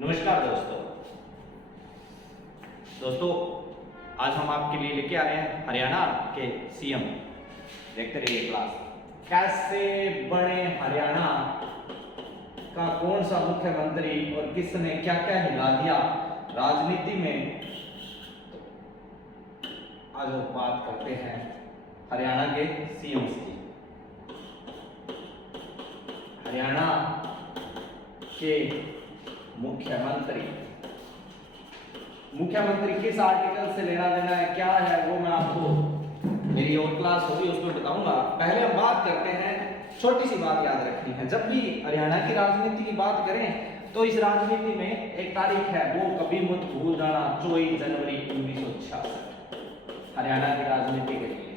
नमस्कार दोस्तों आज हम आपके लिए लेके आ रहे हैं हरियाणा के सीएम। देखते रहिए क्लास। कैसे बने हरियाणा का कौन सा मुख्यमंत्री और किसने क्या क्या हिला दिया राजनीति में। आज हम बात करते हैं हरियाणा के सीएम की। हरियाणा के मुख्यमंत्री किस आर्टिकल से लेना देना है, क्या है, वो मैं आपको मेरी और क्लास होगी उसमें बताऊंगा। पहले हम बात करते हैं, छोटी सी बात याद रखनी है, जब भी हरियाणा की राजनीति की बात करें तो इस राजनीति में एक तारीख है, वो कभी मत भूल जाना, 24 जनवरी 1966। हरियाणा की राजनीति के लिए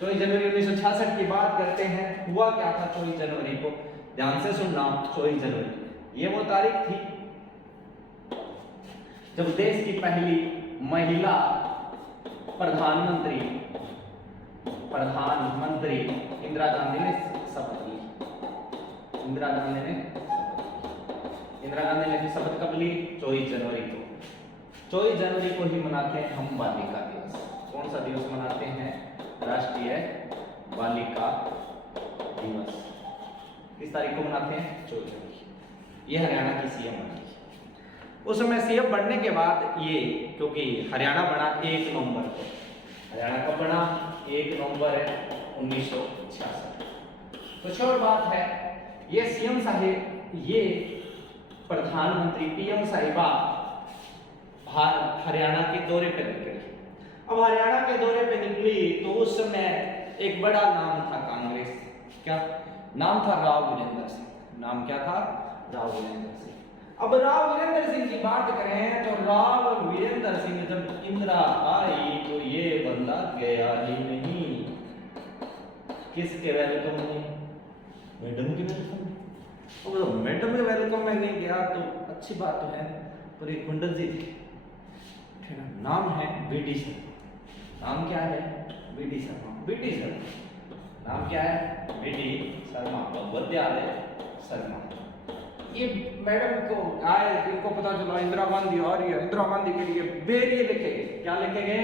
24 जनवरी 1966 की बात करते हैं। हुआ क्या था 24 जनवरी को, ध्यान से सुनना। 24 जनवरी ये वो तारीख थी जब देश की पहली महिला प्रधानमंत्री इंदिरा गांधी ने शपथ ली। इंदिरा गांधी ने शपथ कब ली? 24 जनवरी को। 24 जनवरी को ही मनाते हैं हम बालिका दिवस। कौन सा दिवस मनाते हैं? राष्ट्रीय बालिका दिवस। किस तारीख को मनाते हैं? 24 जनवरी। ये हरियाणा की सीएम बनी। उस समय सीएम बनने के बाद ये, क्योंकि हरियाणा बना 1 नवंबर को। हरियाणा कब बना? 1 नवंबर 1966। तो श्योर बात है, ये सीएम साहिब, ये प्रधानमंत्री पीएम साहिबा हरियाणा के दौरे पर निकली। अब हरियाणा के दौरे पे निकली तो उस समय एक बड़ा नाम था कांग्रेस। क्या नाम था? राव वीरेंद्र सिंह। नाम क्या था? राव वीरेंद्र सिंह। अब राव वीरेंद्र सिंह की बात करें तो राव वीरेंद्र सिंह जब इंदिरा आई तो ये बंदा गया ही नहीं। किसके वेलकम में? मैडम के वेलकम में। और मैडम के वेलकम में नहीं गया तो अच्छी बात तो है, पर एक पंडित जी थे, नाम है बीडी शर्मा। नाम क्या है? बीडी शर्मा। बीडी शर्मा नाम क्या है? बीडी शर्मा, विद्यालय शर्मा। ये मैडम को आए, इनको पता चला इंदिरा गांधी आ रही है, इंदिरा गांधी के लिए बेरिए लेके गए। क्या लेके गए?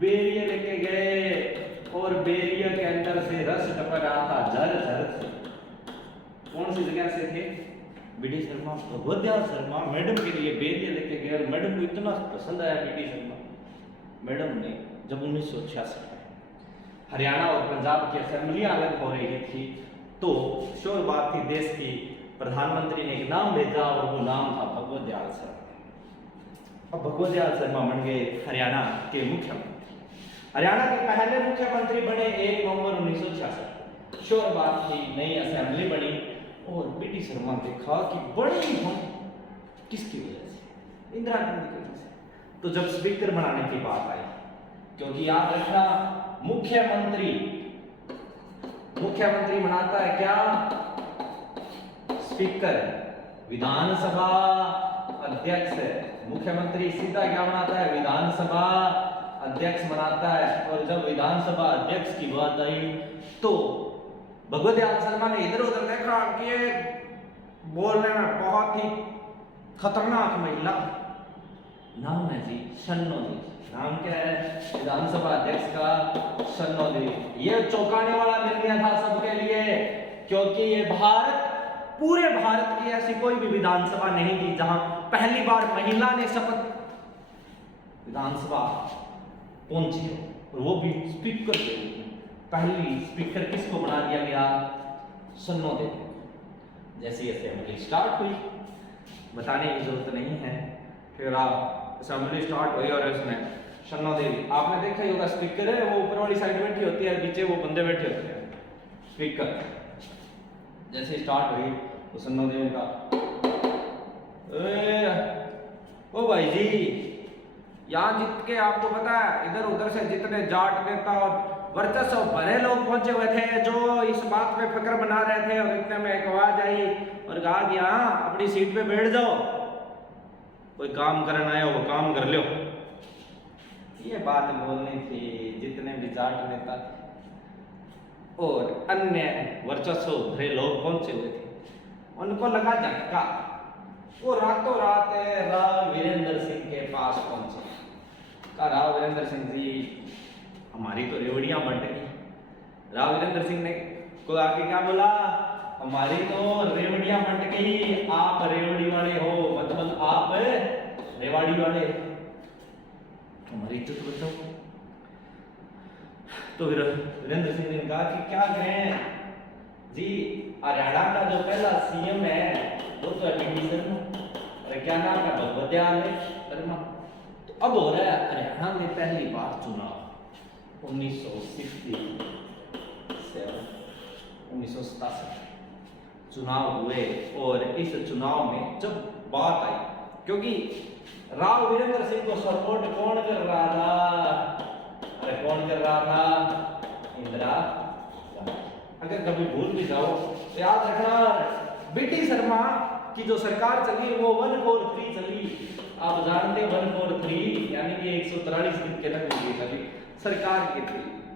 बेरिए लेके गए। और बेरिए के अंदर से रस टपक रहा था झर झर से। कौन सी जगह से थे? बीडी शर्मा, भगवद्याल शर्मा मैडम के लिए बेरिए लेके गए। और मैडम को इतना पसंद आया बीडी शर्मा मैडम ने, जब 1966 हरियाणा और पंजाब की असेंबलियां अलग हो रही थी तो श्योर बात थी, देश की प्रधानमंत्री ने एक नाम भेजा और वो नाम था भगवद्याल शर्मा। अब भगवद्याल शर्मा बन गए हरियाणा के मुख्यमंत्री। हरियाणा के पहले मुख्यमंत्री बने 1 नवंबर 1966। श्योर बात थी, नई असेंबली बनी और बीडी शर्मा देखा कि बड़ी हम किसकी वजह से? इंदिरा गांधी की वजह से। तो जब स्पीकर बनाने की बात आई, क्योंकि याद रखना मुख्यमंत्री बनाता है क्या? स्पीकर। विधानसभा अध्यक्ष। मुख्यमंत्री सीधा क्या बनाता है? विधानसभा अध्यक्ष बनाता है। और जब विधानसभा अध्यक्ष की बात आई तो भगवद्याल शर्मा ने इधर उधर देखा कि ये बोलने में बहुत ही खतरनाक महिला। नाम है जी शन्नो देवी। नाम क्या है? विधानसभा अध्यक्ष का शन्नो देवी। ये चौंकाने वाला निर्णय था सबके लिए, क्योंकि ये पूरे भारत की ऐसी कोई भी विधानसभा नहीं थी जहां पहली बार महिला ने शपथ विधानसभा पहुंची हो, और वो भी स्पीकर के रूप में। पहली स्पीकर किसको बना दिया गया? शन्नो देवी। जैसे असेंबली स्टार्ट हुई, बताने की जरूरत नहीं है, फिर आप असेंबली स्टार्ट हुई और उसमें शन्नो देवी, आपने देखा ही होगा, स्पीकर है वो ऊपर वाली साइड बैठी होती है, नीचे वो बंदे बैठे होते हैं। स्पीकर जैसे स्टार्ट हुई तो शन्नो देवी का, ओ भाई जी, यहाँ जीत के आपको पता है इधर उधर से जितने जाट नेता और वर्चस्व भरे लोग पहुंचे हुए थे जो इस बात पे फिक्र बना रहे थे, और इतने में एक आवाज आई और कहा कि हाँ अपनी सीट पे बैठ जाओ, कोई काम करना आया वो काम कर लो। ये बात बोलनी थी जितने भी जाट नेता थे और अन्य वर्चस्व भरे लोग पहुंचे हुए थे, उनको लगा झटका वो रातों रात राव वीरेंद्र सिंह के पास पहुंचे। कहा राव वीरेंद्र सिंह जी, हमारी तो रेवड़ियां बंट गई। राव वीरेंद्र सिंह ने को आके क्या बोला, हमारी तो रेवड़ियां बंट गई, आप रेवड़ी वाले हो, मतलब आप रेवाड़ी वाले, हमारी इज्जत बचाओ। तो फिर वीरेंद्र सिंह ने कहा कि क्या करें जी, हरियाणा का जो पहला सीएम है वो तो वीडी शर्मा, अरे क्या नाम है, भगवत्याल शर्मा। तो अब हो रहा है हरियाणा में पहली बार चुनाव 1967 चुनाव हुए। और इस चुनाव में जब बात आई, क्योंकि राव वीरेंद्र सिंह को सपोर्ट कौन कर रहा था, अरे कौन कर रहा था, इंदिरा गांधी। अगर कभी भूल भी जाओ तो याद रखना, बीटी शर्मा की जो सरकार चली वो 143 चली। आप जानते हैं 143 यानी कि 143 दिन के तक चली सरकार गिर।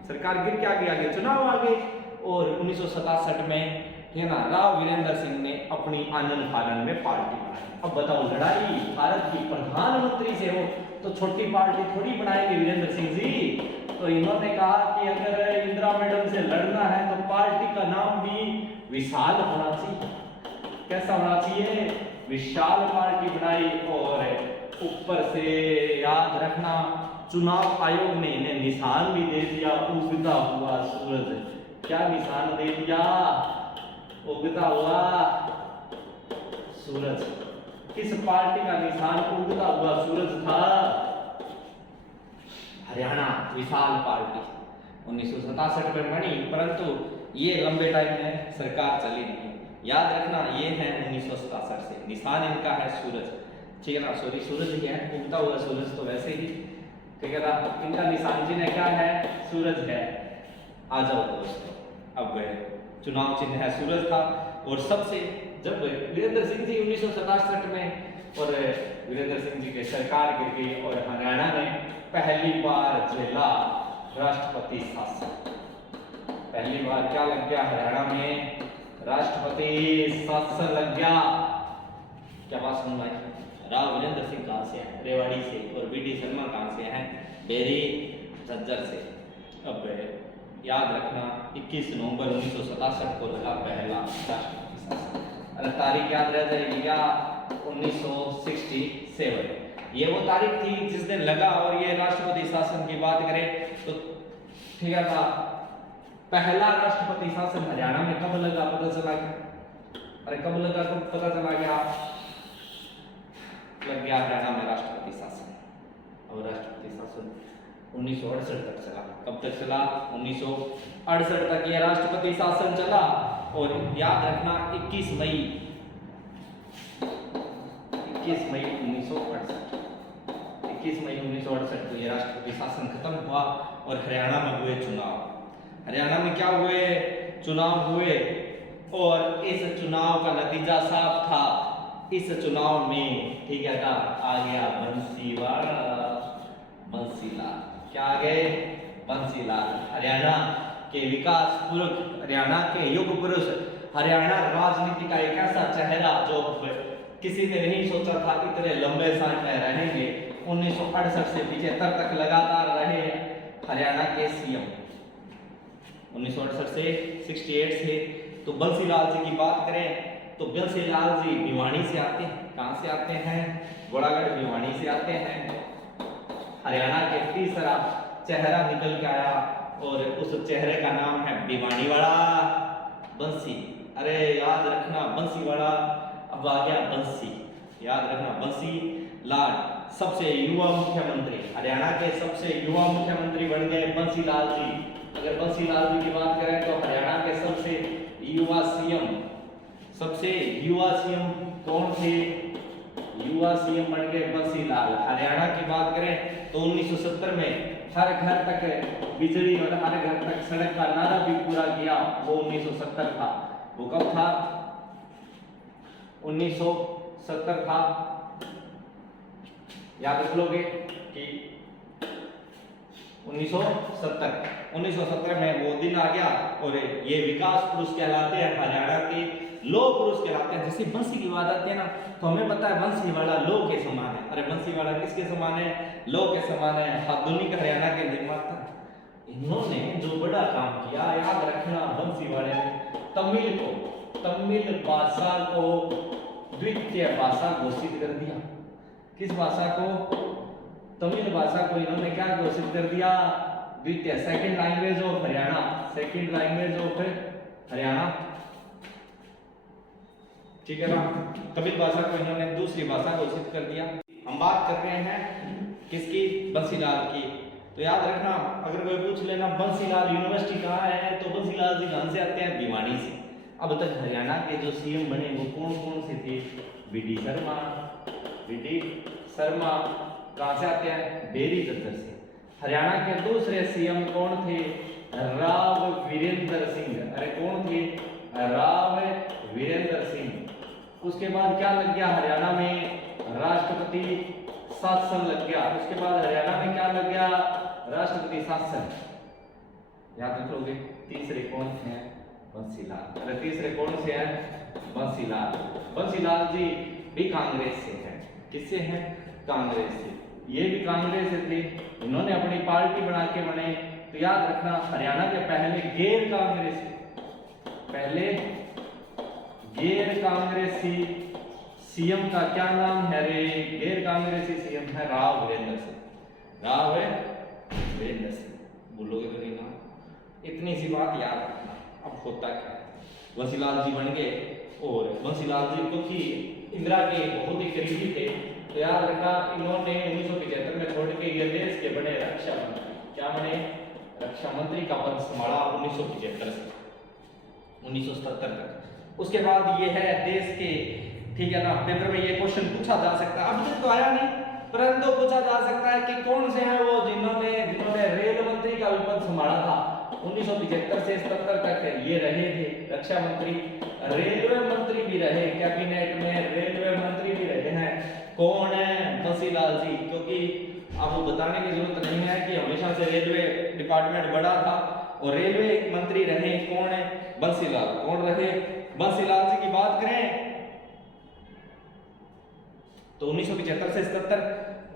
सरकार गिर के आगे चुनाव आ गए। और 1967 में है ना, राव वीरेंद्र सिंह ने अपनी आनंद फानन में पार्टी बनाई। अब बताओ, लड़ाई भारत की प्रधानमंत्री से हो तो छोटी पार्टी थोड़ी बनाएंगे वीरेंद्र सिंह जी। तो इन्होंने कहा कि अगर इंदिरा मैडम से लड़ना है तो पार्टी का नाम भी विशाल होना चाहिए। कैसा होना चाहिए, विशाल पार्टी बनाई। और ऊपर से याद रखना, चुनाव आयोग ने इन्हें निशान भी दे दिया, उगता हुआ सूरज। क्या निशान दे दिया, उगता हुआ सूरज। किस पार्टी का निशान उगता हुआ सूरज था, हरियाणा विशाल पार्टी 1967 में बनी, परंतु ये लंबे टाइम में सरकार चली नहीं। याद रखना, ये है 1967 से, निशान इनका है सूरज, ठीक है ना, सॉरी सूरज ही है, उगता हुआ सूरज तो वैसे ही, ठीक है ना, इनका निशान चिन्ह क्या है, सूरज है। आ जाओ दोस्तों, अब चुनाव चिन्ह है सूरज था। और सबसे जब वीरेंद्र सिंह जी 1967 में और वीरेंद्र सिंह जी की सरकार गिर गई और हरियाणा ने पहली बार झेला राष्ट्रपति शासन। पहली बार क्या लग गया हरियाणा में, राष्ट्रपति शासन लग गया। क्या बात सुन भाई, राव वीरेंद्र सिंह कहां से है, रेवाड़ी से, और बीडी शर्मा कहां से हैं, बेरी झज्जर से। अब याद रखना, 21 नवंबर 1967 को लगा पहला राष्ट्रपति शासन। अरे तारीख याद रह जाएगी क्या, 1967। ये वो तारीख थी जिस दिन लगा। और ये राष्ट्रपति शासन की बात करें तो ठीक है था, पहला राष्ट्रपति शासन हरियाणा में कब लगा पता चला क्या, अरे कब लगा, कब पता चला क्या, लग गया हरियाणा में राष्ट्रपति शासन। और राष्ट्रपति शासन 1968 तक चला। कब तक चला, 1968 तक ये राष्ट्रपति शासन चला। और याद रखना, 21 मई 1968 को ये राष्ट्रपति शासन खत्म हुआ और हरियाणा में हुए चुनाव। हरियाणा में क्या हुए, चुनाव हुए। और इस चुनाव का नतीजा साफ था। इस चुनाव में ठीक है था, आ गया बंसीलाल। क्या आ गए, बंसीलाल। हरियाणा के विकास पुरुष, हरियाणा के युग पुरुष, हरियाणा राजनीति का एक ऐसा चेहरा जो किसी ने नहीं सोचा था इतने लंबे समय रहेंगे। 1968 से 75 तक लगातार रहे हरियाणा के सीएम। 1968 से 68 से। तो बंसीलाल जी की बात करें तो बंसीलाल जी भिवानी से आते हैं। कहां से आते हैं, घोड़ागढ़ भिवानी से आते हैं। हरियाणा के तीसरा चेहरा निकल के आया और उस चेहरे का नाम है भिवानीवाड़ा बंसी। अरे याद रखना, बंसीवाड़ा, अब आ गया बंसी, याद रखना बंसी लाल। सबसे युवा मुख्यमंत्री, हरियाणा के सबसे युवा मुख्यमंत्री बन गए बंसीलाल जी। अगर बंसीलाल जी की बात करें तो हरियाणा के सबसे युवा सीएम, सबसे युवा सीएम कौन थे, युवा सीएम बन गए बंसीलाल। हरियाणा की बात करें तो 1970 में हर घर तक बिजली और हर घर तक सड़क का नारा भी पूरा किया, वो 1970 था। वो कब था, 1970 था। याद रख लोगे कि 1970 में वो दिन आ गया। और ये विकास पुरुष कहलाते हैं हरियाणा के लो पुरुष कहलाते हैं। जैसे बंसी की बात आती है ना, तो हमें पता है बंसी वाला लो के समान है। अरे बंसी वाला किसके समान है? लो के समान है। आधुनिक हरियाणा के निर्माता इन्होंने जो बड़ा काम किया, याद रखना, बंसी वाले ने तमिल भाषा को द्वितीय भाषा घोषित कर दिया। किस भाषा को? तमिल भाषा को इन्होंने क्या घोषित कर दिया? द्वितीय, second language of Haryana, second language of Haryana, ठीक है ना। तमिल भाषा को इन्होंने दूसरी भाषा घोषित कर दिया। हम बात कर रहे हैं किसकी? बंसीलाल की। तो याद रखना, अगर कोई पूछ लेना बंसीलाल यूनिवर्सिटी कहाँ है, तो बंसीलाल जी कहां से आते हैं? भिवानी से। अब तक हरियाणा के जो सीएम बने वो कौन कौन से थे? वीडी शर्मा कहां से आते हैं? बेरी दद्दर से। हरियाणा के दूसरे सीएम कौन थे? राव वीरेंद्र सिंह। अरे कौन थे? राव वीरेंद्र सिंह। उसके बाद क्या लग गया? हरियाणा में राष्ट्रपति शासन लग गया। उसके बाद हरियाणा में क्या लग गया? राष्ट्रपति शासन। याद रखोगे। तीसरे कौन हैं? बंसीलाल। अरे तीसरे कौन से हैं? बंसीलाल। बंसीलाल जी भी कांग्रेस से हैं। किससे हैं? कांग्रेस से। ये भी कांग्रेस से थे, इन्होंने अपनी पार्टी बना के बने। तो याद रखना, हरियाणा के पहले गैर कांग्रेसी सीएम का क्या नाम है? रे गैर कांग्रेसी सीएम है राव वीरेंद्र सिंह। राव वीरेंद्र सिंह। बोलोगे तो नहीं नाम? इतनी सी बात याद रखना। अब होता क्या है, बंसीलाल जी बन गए, और बंसीलाल जी क्योंकि इंदिरा के बहुत ही करीबी थे, तो याद रखा इन्होंने 1975 में छोड़ के ये देश के बने रक्षा मंत्री। क्या बने? रक्षा मंत्री का पद संभाला 1975 से 1977 तक। उसके बाद ये है देश के, ठीक है ना, पेपर में ये क्वेश्चन पूछा जा सकता है, अब तक तो आया नहीं, परंतु पूछा जा सकता है कि कौन से हैं वो जिन्होंने रेल मंत्री का भी पद संभाला था 1975 से 77 तक ये रहे थे रक्षा मंत्री। रेलवे मंत्री भी रहे, कैबिनेट में रेलवे मंत्री भी रहे हैं। कौन है? बंसीलाल जी। क्योंकि आपको बताने की जरूरत नहीं है कि हमेशा से रेलवे डिपार्टमेंट बड़ा था और रेलवे मंत्री रहे कौन है? बंसीलाल। कौन रहे? बंसीलाल जी की बात करें तो 1975 से 77,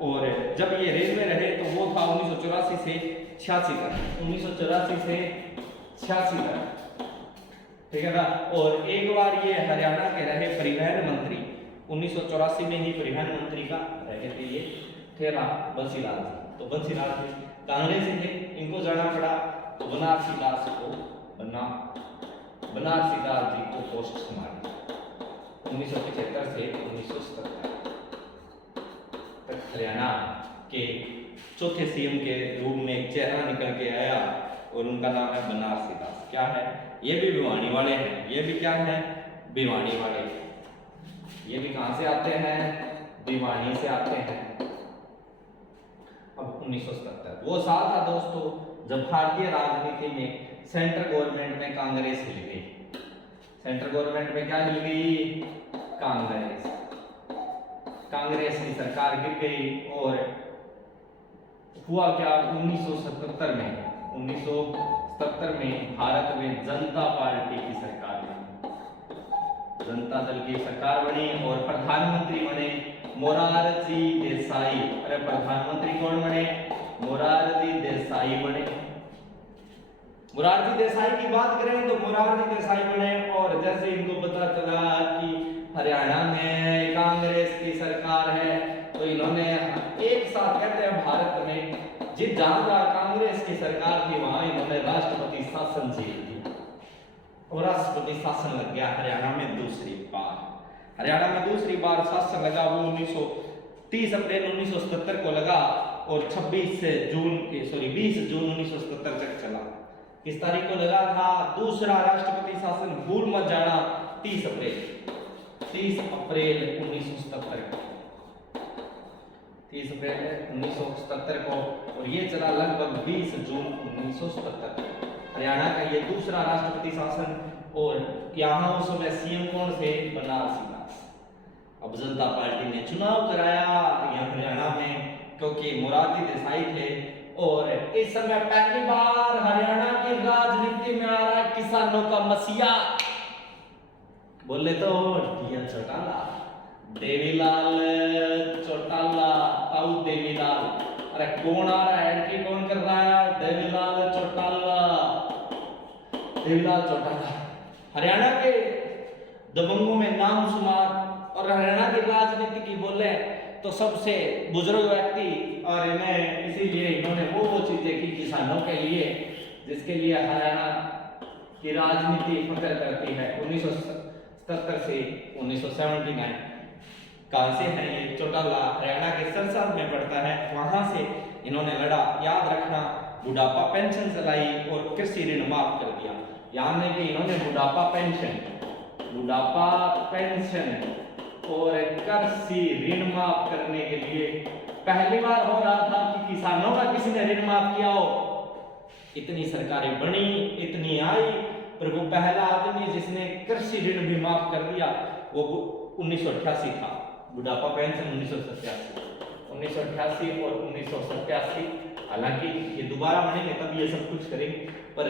और जब ये रेलवे रहे तो वो था 1984 से 86 तक, 1984 से 86 तक, ठीक है ना। और एक बार ये हरियाणा के रहे परिवहन मंत्री, 1984 में ही परिवहन मंत्री का रहे थे ये, थे ना बंसीलाल जी। तो बंसीलाल जी कांग्रेस थे, इनको जाना पड़ा, तो बनारसी दास जी को पोस्ट संभाली 1975 से 1977 तक। हरियाणा के चौथे सीएम के रूप में एक चेहरा निकल के आया और उनका नाम है बनारसी दास। क्या है? ये भी भिवानी वाले हैं। ये भी क्या है? भिवानी वाले। ये भी कहां से आते हैं? भिवानी से आते हैं। अब 1977 वो साल था दोस्तों जब भारतीय राजनीति में सेंट्रल गवर्नमेंट में कांग्रेस हिल गई। सेंट्रल गवर्नमेंट में क्या हिल गई? कांग्रेस की सरकार गिर गई। और हुआ क्या? 1977 में भारत में जनता पार्टी की सरकार बनी, जनता दल की सरकार बनी और प्रधानमंत्री बने मोरारजी देसाई। अरे प्रधानमंत्री कौन बने? मोरारजी देसाई बने। मोरारजी देसाई की बात करें तो मोरारजी देसाई बने, और जैसे इनको पता चला कि हरियाणा में कांग्रेस की सरकार है तो इन्होंने एक साथ, कहते हैं भारत में जिस जहां कांग्रेस की सरकार थी वहां इन्होंने राष्ट्रपति शासन झेल दिया और राष्ट्रपति शासन लग गया हरियाणा में दूसरी बार। हरियाणा में दूसरी बार शासन लगा वो 30 अप्रैल 1977 को लगा और 20 जून 1977 तक चला। किस तारीख को लगा था? दूसरा राष्ट्रपति शासन, भूल मत जाना, 30 अप्रैल 1977 को, 30 अप्रैल 1977 को, और ये चला लगभग 20 जून 1977। हरियाणा का ये दूसरा राष्ट्रपति शासन, और यहाँ उस समय सीएम कौन थे? बनारसी दास। अब जनता पार्टी ने चुनाव कराया यहाँ हरियाणा में क्योंकि मोरारजी देसाई थे, और इस समय पहली बार हरियाणा की राजनीति में आ रहा है किसानों का मसीहा। बोले तो डीएल चौटाला, देवीलाल चौटाला, ताऊ देवीलाल। अरे कौन आ रहा है, एंट्री कौन कर रहा है? देवीलाल चौटाला, देवीलाल चौटाला। हरियाणा के दबंगों में नाम शुमार, और हरियाणा की राजनीति की बोले तो सबसे बुजुर्ग व्यक्ति, और इन्हें इसीलिए इन्होंने वो चीजें की किसानों के लिए जिसके लिए हरियाणा की राजनीति फख्र करती है। 1977 से 1979 कहाँ से है ये? चौटाला हरियाणा के सरसा में पड़ता है, वहां से इन्होंने लड़ा। याद रखना, बुढ़ापा पेंशन चलाई और कृषि ऋण माफ कर दिया। यानी कि इन्होंने बुढ़ापा पेंशन और कृषि ऋण माफ करने के लिए पहली बार हो रहा था कि किसानों का किसी ने ऋण माफ किया हो। इतनी सरकारें बनी, इतनी आई, पर वो पहला आदमी जिसने कृषि ऋण भी माफ कर दिया वो 1988 था। बुढ़ापा पेंशन 1988 और 1987। हालांकि ये दोबारा बनेंगे तब ये सब कुछ करेंगे, पर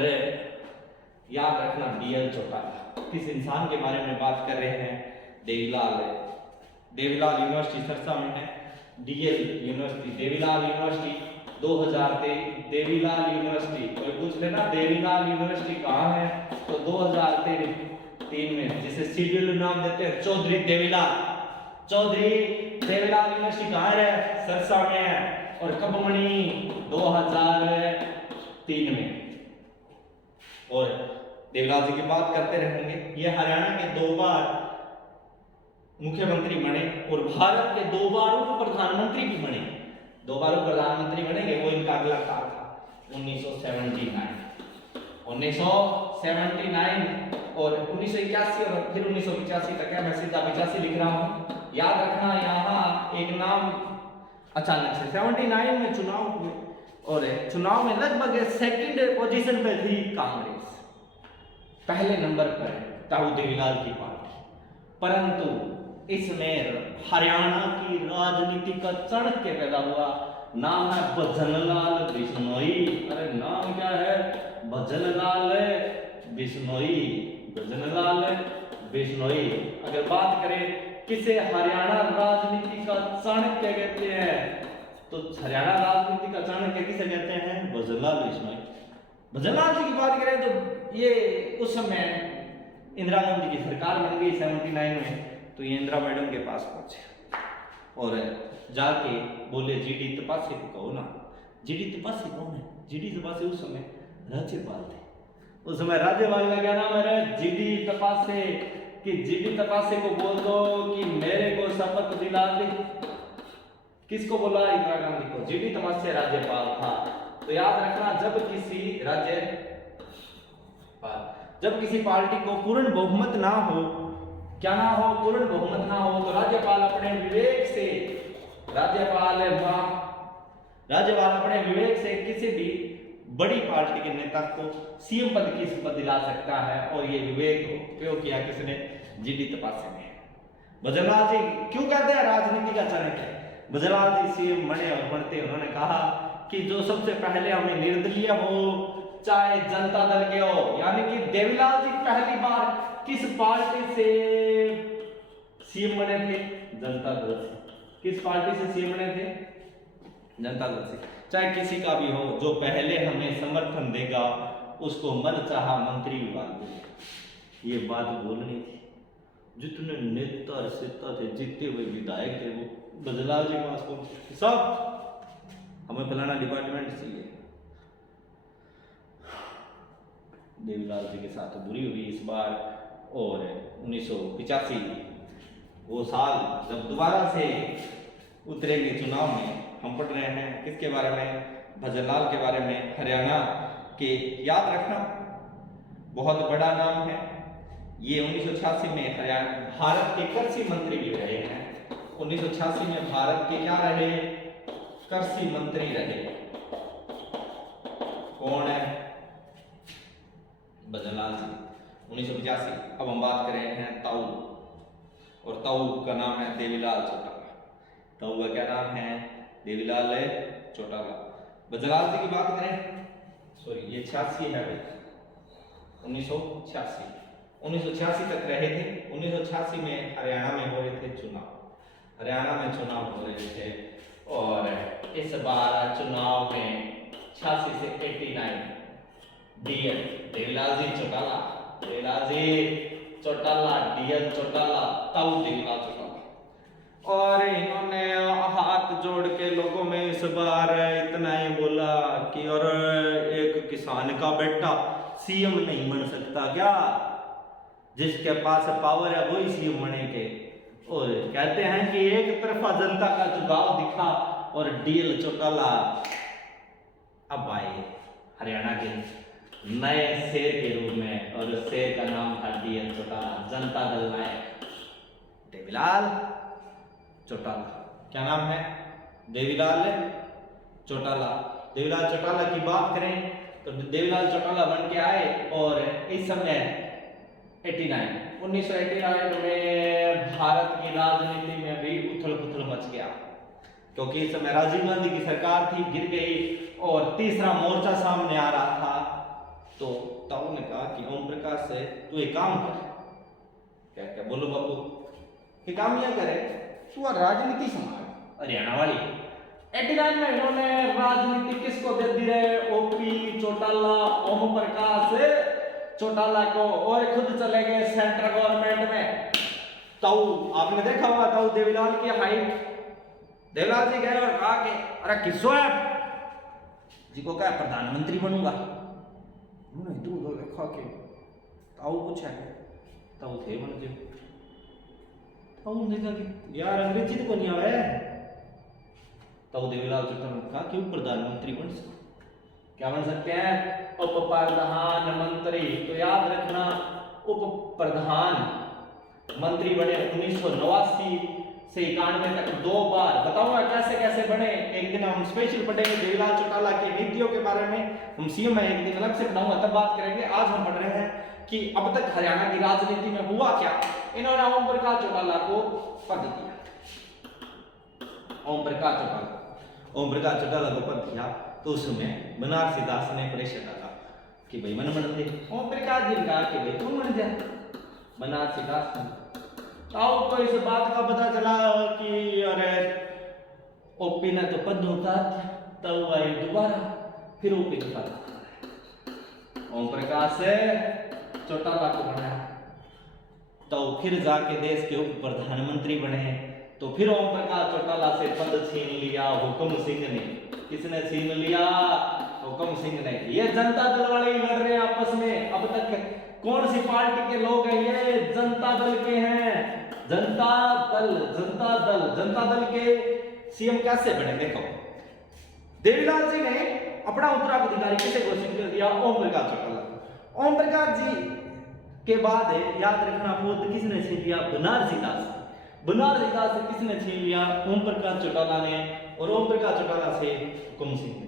याद रखना डीएल चौटाला किस इंसान के बारे में बात कर रहे हैं? देवीलाल यूनिवर्सिटी सरसा में है। DL university, Devilal university 2023। Devilal university कोई पूछ लेना देवीलाल यूनिवर्सिटी कहाँ है, तो 2003 में, जिसे शेड्यूल नाम देते हैं चौधरी देवीलाल यूनिवर्सिटी कहाँ है? सरसा में है। और कब बनी? 2003 में। और देवीलाल जी की बात करते रहेंगे। ये हरियाणा के 2 बार मुख्यमंत्री बने और भारत के 2 बार उप प्रधानमंत्री भी बने। 2 बार उप प्रधानमंत्री बनेंगे, वो इनका अगला काल था 1979 और 1981 और फिर 1985 तक है। मैं सीधा 85 लिख रहा हूँ। याद रखना यहाँ एक नाम अचानक से 79 में चुनाव हुए और चुनाव में लगभग सेकंड पोजीशन पे थी कांग्रेस, पहले नंबर पर ताऊ देवीलाल की पार्टी। परंतु इसमें हरियाणा की राजनीति का चाणक्य पैदा हुआ। नाम है भजनलाल बिश्नोई। अरे नाम क्या है? भजनलाल बिश्नोई। अगर बात करें किसे हरियाणा राजनीति का चाणक्य कहते हैं, तो हरियाणा राजनीति का चाणक्य किसे कहते हैं? भजनलाल बिश्नोई। भजनलाल जी की बात करें तो ये उस समय इंदिरा गांधी की सरकार बन गई 79 में, तो ये इंदिरा मैडम के पास पहुंचे और जाके बोले जीडी तपासे को कहो ना। जीडी तपासे कौन है? जीडी तपासे उस समय राज्यपाल थे। उस समय राज्यपाल का क्या नाम है? जीडी तपासे। कि जीडी तपासे को बोल दो कि मेरे को शपथ दिला दे। किसको बोला? इंदिरा गांधी को। जीडी तपासे राज्यपाल था। तो याद रखना, जब किसी पार्टी को पूर्ण बहुमत ना हो, पूर्ण बहुमत ना हो, तो राज्यपाल अपने विवेक से किसी भी बड़ी पार्टी के नेता को सीएम पद की शपथ दिला सकता है। और ये विवेक उपयोग किया किसने? जीडी तपासे ने। भजनलाल जी क्यों कहते हैं राजनीति का चाणक्य? भजनलाल जी सीएम बने और बनते उन्होंने कहा कि जो सबसे पहले हमें निर्दलीय हो, चाहे जनता दल के हो। यानी कि देवीलाल जी पहली बार किस पार्टी से सीएम बने थे? जनता दल से। किस पार्टी से सीएम बने थे? जनता दल से। चाहे किसी का भी हो, जो पहले हमें समर्थन देगा उसको मन चाहा मंत्री विभाग देगा। ये बात बोलनी थी। जितने नेता थे, जीते हुए विधायक थे, वो भजनलाल जी के पास पहुंचे, सब हमें फलाना डिपार्टमेंट चाहिए। देवीलाल जी के साथ बुरी हुई इस बार। और 1985 वो साल जब दोबारा से उतरेंगे चुनाव में, हम पढ़ रहे हैं किसके बारे में? भजनलाल के बारे में, हरियाणा के। याद रखना, बहुत बड़ा नाम है ये। 1986 में हरियाणा भारत के कृषि मंत्री भी रहे हैं। 1986 में भारत के क्या रहे? कृषि मंत्री रहे। कौन है? भजनलाल जी। 1985। अब हम बात कर रहे हैं ताऊ, और ताऊ का नाम है देवीलाल चौटाला। ताऊ का क्या नाम है? देवीलाल चौटाला। भजनलाल जी की बात करें, सॉरी ये 86 है भाई, 1986। 1986 तक रहे थे। 1986 में हरियाणा में हो रहे थे चुनाव, हरियाणा में चुनाव हो रहे थे और इस बार चुनाव में 86 से 89 डीएन देवीलाल जी चौटाला, देवीलाल जी चौटाला, डीएन चौटाला, ताऊ देवीलाल चौटाला, और इन्होंने हाथ जोड़ के लोगों में इस बार इतना ही बोला कि और एक किसान का बेटा सीएम नहीं बन सकता क्या, जिसके पास पावर है वही सीएम बनेंगे। और कहते हैं कि एक तरफा जनता का जुगाव दिखा और डीएल चौटाला अब आए हरियाणा के नए शेर के रूप में, और उस शेर का नाम था डीएल चौटाला, जनता दल नायक देवीलाल चौटाला। क्या नाम है? देवीलाल चौटाला। देवीलाल चौटाला की बात करें तो देवीलाल चौटाला बन के आए और इस समय 1989 में भारत की राजनीति में भी उथल पुथल मच गया, क्योंकि इस समय राजीव गांधी की सरकार थी, गिर गई और तीसरा मोर्चा सामने आ रहा था। तो ताऊ ने कहा कि ओम प्रकाश से तू एक काम कर। क्या क्या बोलो बाबू? ये काम क्या करे, तू राजनीति संभाल हरियाणा वाली। 89 में इन्होंने राजनीति किसको दे दी रहे? ओपी चौटाला, ओम प्रकाश चौटाला को, और खुद चले गए सेंट्रल गवर्नमेंट में। ताऊ आपने देखा होगा ताऊ देवीलाल की हाइट, देवीलाल जी गए और कहा कि अरे किसो है जी को क्या प्रधानमंत्री बनूंगा। उन्होंने दूर देखा कि ताऊ कुछ है, ताऊ थे बन जी, ताऊ ने कहा कि यार अंग्रेजी तो नहीं आवे। ताऊ देवीलाल चौटाला ने कहा कि प्रधानमंत्री बन सकते, क्या बन सकते हैं? उप प्रधानमंत्री। तो याद रखना उप प्रधान मंत्री बने 1989 से 91 तक 2 बार। बताऊंगा कैसे कैसे बने, एक दिन हम स्पेशल पढ़ेंगे देवीलाल चौटाला की नीतियों के बारे में, हम सीएम है एक दिन अलग से पढ़ाऊंगा तब बात करेंगे। आज हम पढ़ रहे हैं कि अब तक हरियाणा की राजनीति में हुआ क्या। इन्होंने ओम प्रकाश चौटाला को पद दिया, ओम प्रकाश चौटाला को पद दिया। तो उसमें बनारसी दास ने प्रेशर डाला कि भाई मन बन दे। ओम प्रकाश जी ने कहा कि भाई तू बन जा। बनारसी दास ताऊ को इस बात का पता चला कि अरे ओपी ने तो पद उतार दिया, ताऊ आई दोबारा, फिर ओपी को पद ओम प्रकाश से चौटाला को बनाया। तो फिर जाके देश के उप प्रधानमंत्री बने। तो फिर ओम प्रकाश चौटाला से पद छीन लिया हुक्म सिंह ने। किसने छीन लिया? हुक्म सिंह ने। ये जनता दल वाले ही लड़ रहे हैं आपस में। अब तक कौन सी पार्टी के लोग हैं? ये जनता दल के हैं। जनता दल के सीएम कैसे बने? देखो, देवीलाल जी ने अपना उत्तराधिकारी किसे घोषित कर दिया? ओम प्रकाश चौटाला। ओम प्रकाश जी के बाद याद रखना पद किसने छीन लिया? बनारसी दास। बनारसी दास से किसने छीन लिया? ओम प्रकाश चौटाला ने। और ओम प्रकाश चौटाला से हुक्म सिंह ने।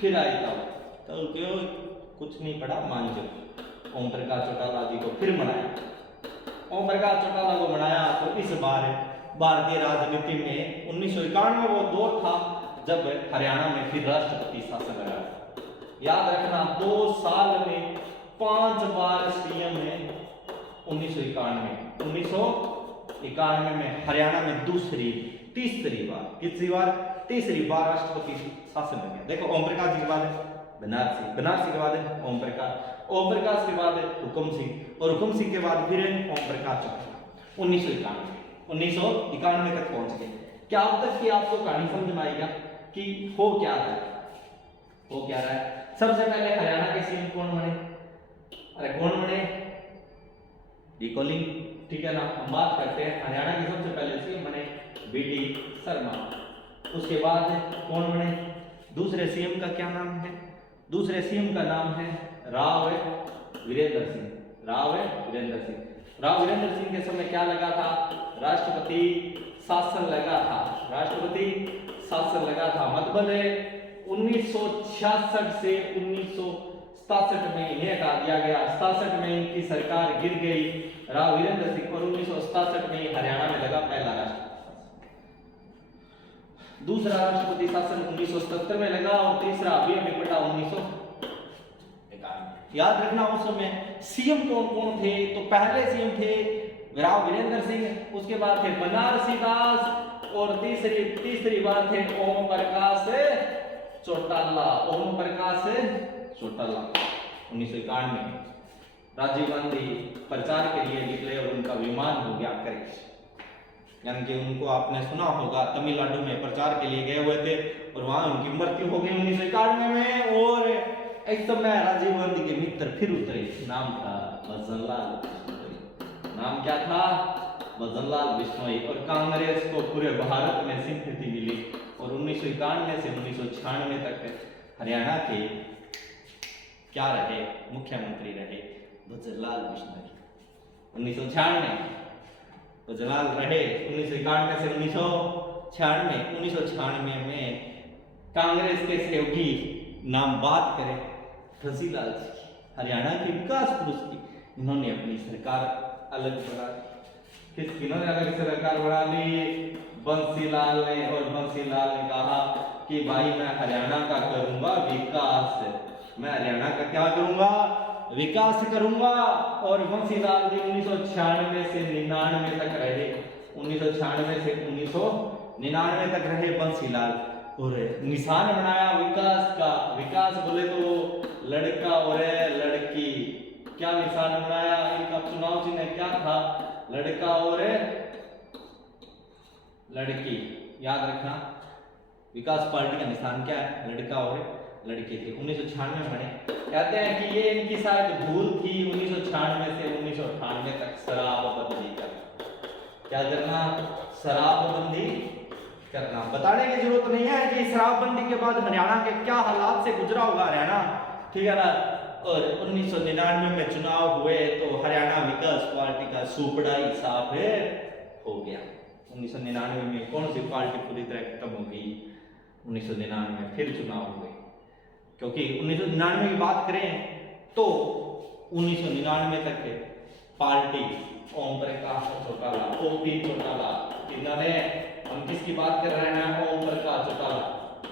फिर आई तो क्यों कुछ नहीं पड़ा, मान जाओ। ओम प्रकाश चौटाला जी को फिर मनाया। ओम प्रकाश चौटाला को मनाया तो इस बार भारतीय राजनीति में 1991 में वो दौर था जब हरियाणा में फिर राष्ट्रपति शासन लगा। याद रखना 2 साल में 5 बार सीएम है। 1991 में हरियाणा में तीसरी बार राष्ट्रपति शासन लग गया। देखो, ओम प्रकाश जी के बाद बनारसी के बाद ओम प्रकाश के बाद हुक्म सिंह, और हुक्म सिंह के बाद फिर ओम प्रकाश चौटाला। 1991 तक पहुंच गए। क्या अब तक की आपको कहानी समझ में आएगा कि हो क्या रहा है? सबसे पहले हरियाणा के सीएम कौन बने? अरे कौन बने? रिकॉलिंग, ठीक है ना। हम बात करते हैं हरियाणा के सबसे पहले सीएम बने बीडी शर्मा। उसके बाद कौन बने? दूसरे सीएम का क्या नाम है? दूसरे सीएम का नाम है राव वीरेंद्र सिंह। राव वीरेंद्र सिंह के समय क्या लगा था? राष्ट्रपति शासन लगा था। मतलब 1966 से 1967 में इन्हें हटा दिया गया। 67 में इनकी सरकार गिर गई, राव वीरेंद्र सिंह, और 1967 में हरियाणा में लगा पहला राष्ट्रपति। दूसरा राष्ट्रपति शासन 1977 में लगा और तीसरा अभी निपटा 1991। याद रखना उस समय सीएम कौन कौन थे, तो पहले सीएम थे राव वीरेंद्र सिंह, उसके बाद थे बनारसी दास, और तीसरी बार थे ओम प्रकाश चौटाला। ओम प्रकाश चौटाला 1991 राजीव गांधी प्रचार के लिए निकले और उनका विमान हो गया क्रैश। यानी कि उनको आपने सुना होगा, तमिलनाडु में प्रचार के लिए गए हुए थे और वहां उनकी मृत्यु हो गई 1991 में। और एक समय राजीव गांधी के मित्र फिर उतरे, नाम था भजनलाल। नाम क्या था? भजनलाल बिश्नोई। और कांग्रेस को पूरे भारत में स्वीकृति मिली और 1991 से 1996 तक हरियाणा के क्या रहे? मुख्यमंत्री रहे भजनलाल बिश्नोई। 1996 भजनलाल रहे, 1991 से 1996। 1996 में कांग्रेस के सहयोगी नाम बात करें घसीलाल जी, हरियाणा के विकास पुरुष की, इन्होंने अपनी सरकार अलग बना दी। किन्होंने अलग सरकार बना ली? बंसीलाल ने। और बंसीलाल ने कहा कि भाई मैं हरियाणा का करूंगा विकास, मैं हरियाणा का क्या करूंगा? विकास करूंगा। और बंसीलाल जी 1996 से 99 तक रहे, 1996 से 1999 तक रहे बंसीलाल, और निशान बनाया विकास का। विकास बोले तो लड़का और लड़की, क्या निशान बनाया? इनका चुनाव चिन्ह क्या था? लड़का और लड़की, याद रखना। विकास पार्टी का निशान क्या है? लड़का और लड़की थी। 1996 में बने। कहते हैं कि ये इनकी शायद भूल थी 1996 से 1998 तक शराबबंदी करना। क्या करना? शराबबंदी करना। बताने की जरूरत नहीं है कि शराबबंदी के बाद हरियाणा के क्या हालात से गुजरा होगा हरियाणा, ठीक है ना। और 1999 में चुनाव हुए तो हरियाणा विकास पार्टी का सुपड़ा ही साफ हो गया। 1999 में कौन सी पार्टी पूरी तरह खत्म हो गई? 1999 में फिर चुनाव हुए, क्योंकि 1999 की बात करें तो 1999 तक पार्टी ओम प्रकाश चौटाला, ओपी चौटाला, इन्होंने, हम किसकी बात कर रहे हैं? ओम प्रकाश चौटाला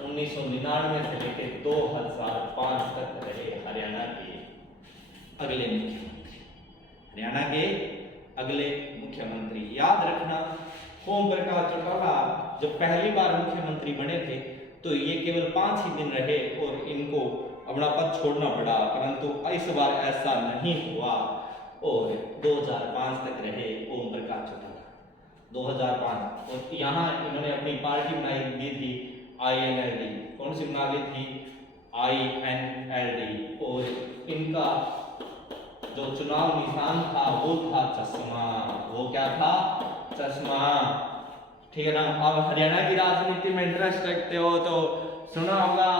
1999 से लेकर 2005 तक रहे हरियाणा के अगले मुख्यमंत्री। हरियाणा के अगले मुख्यमंत्री, याद रखना, ओम प्रकाश चौटाला जब पहली बार मुख्यमंत्री बने थे तो ये केवल 5 ही दिन रहे और इनको अपना पद छोड़ना पड़ा, परंतु इस बार ऐसा नहीं हुआ और 2005 तक रहे ओम प्रकाश चौटाला। 2005, और यहाँ इन्होंने अपनी पार्टी बनाई दी थी INLD। कौन सी बना ली थी? INLD। और इनका जो चुनाव निशान था वो था चश्मा। वो क्या था? चश्मा, ठीक है ना। अब हरियाणा की राजनीति में इंटरेस्ट रखते हो तो सुना होगा,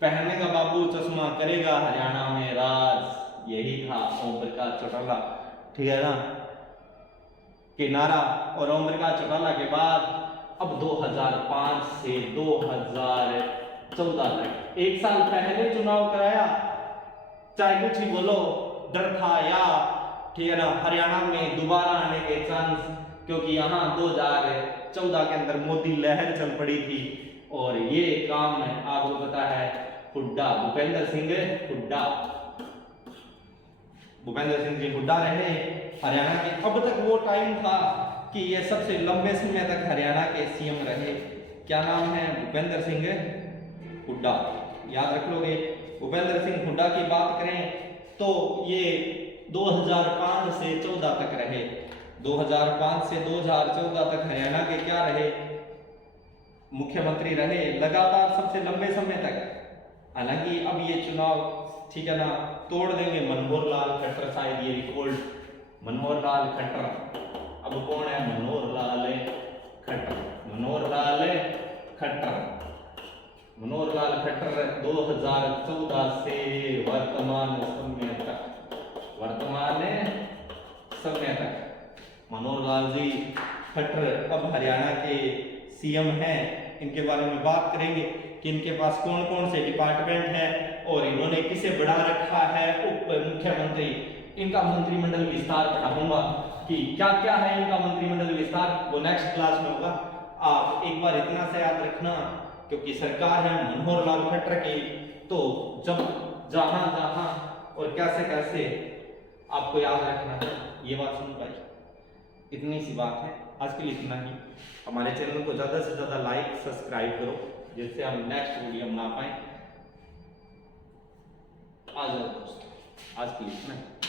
पहनने का बाबू चश्मा करेगा हरियाणा में राज। यही था ओम प्रकाश चौटाला, ठीक है ना, के नारा। और ओम प्रकाश चौटाला के बाद अब 2005 से 2014 तक 1 साल पहले चुनाव कराया, चाहे कुछ ही बोलो, डर था या, ठीक है ना, हरियाणा में दोबारा आने के चांस, क्योंकि यहाँ 2014 के अंदर मोदी लहर चल पड़ी थी और ये काम आपको पता है हुड्डा, भूपेंद्र सिंह हुड्डा, भूपेंद्र सिंह जी हुड्डा रहे हरियाणा के। अब तक वो टाइम था कि ये सबसे लंबे समय तक हरियाणा के सीएम रहे। क्या नाम है? भूपेंद्र सिंह हुड्डा, याद रख लोगे। भूपेंद्र सिंह हुड्डा की बात करें तो ये 2005 से 14 तक रहे। 2005 से 2014 तक हरियाणा के क्या रहे? मुख्यमंत्री रहे लगातार सबसे लंबे समय तक। हालांकि अब ये चुनाव, ठीक है ना, तोड़ देंगे मनोहर लाल खट्टर, शायद ये रिकॉर्ड। मनोहर लाल खट्टर, अब कौन है? मनोहर लाल खट्टर। मनोहर लाल खट्टर, मनोहर लाल खट्टर 2014 से वर्तमान समय तक मनोहर लाल जी खट्टर अब हरियाणा के सीएम हैं। इनके बारे में बात करेंगे कि इनके पास कौन कौन से डिपार्टमेंट हैं और इन्होंने किसे बढ़ा रखा है उप मुख्यमंत्री। इनका मंत्रिमंडल विस्तार पढ़ाऊंगा कि क्या क्या है इनका मंत्रिमंडल विस्तार, वो नेक्स्ट क्लास में होगा। आप एक बार इतना से याद रखना, क्योंकि सरकार है मनोहर लाल खट्टर की, तो जब जहां जहां और कैसे आपको याद रखना है, ये बात समझ पाई। इतनी सी बात है, आज के लिए इतना ही। हमारे चैनल को ज़्यादा से ज़्यादा लाइक सब्सक्राइब करो, जिससे हम नेक्स्ट वीडियो बना पाए। आ जाओ दोस्तों, आज के लिए इतना ही।